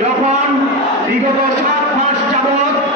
যখন বিগত সাত মাস যাবৎ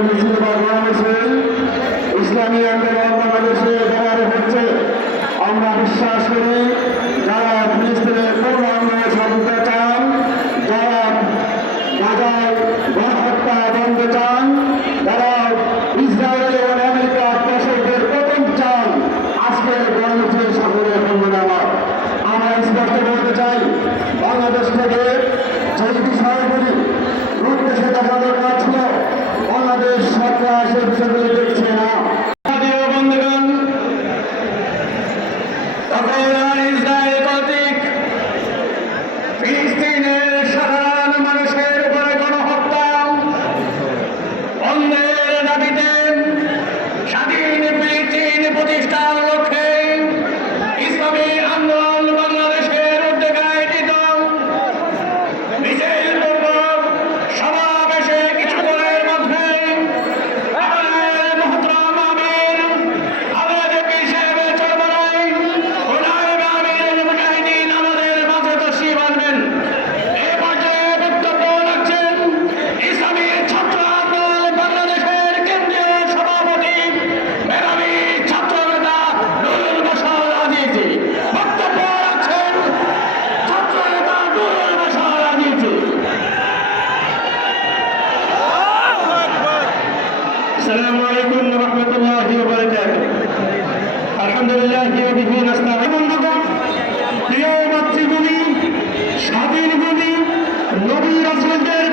এই বিক্ষোভ মিছিল তখন ইসরায়েল কর্তৃক ফিলিস্তিনের মুসলমানদের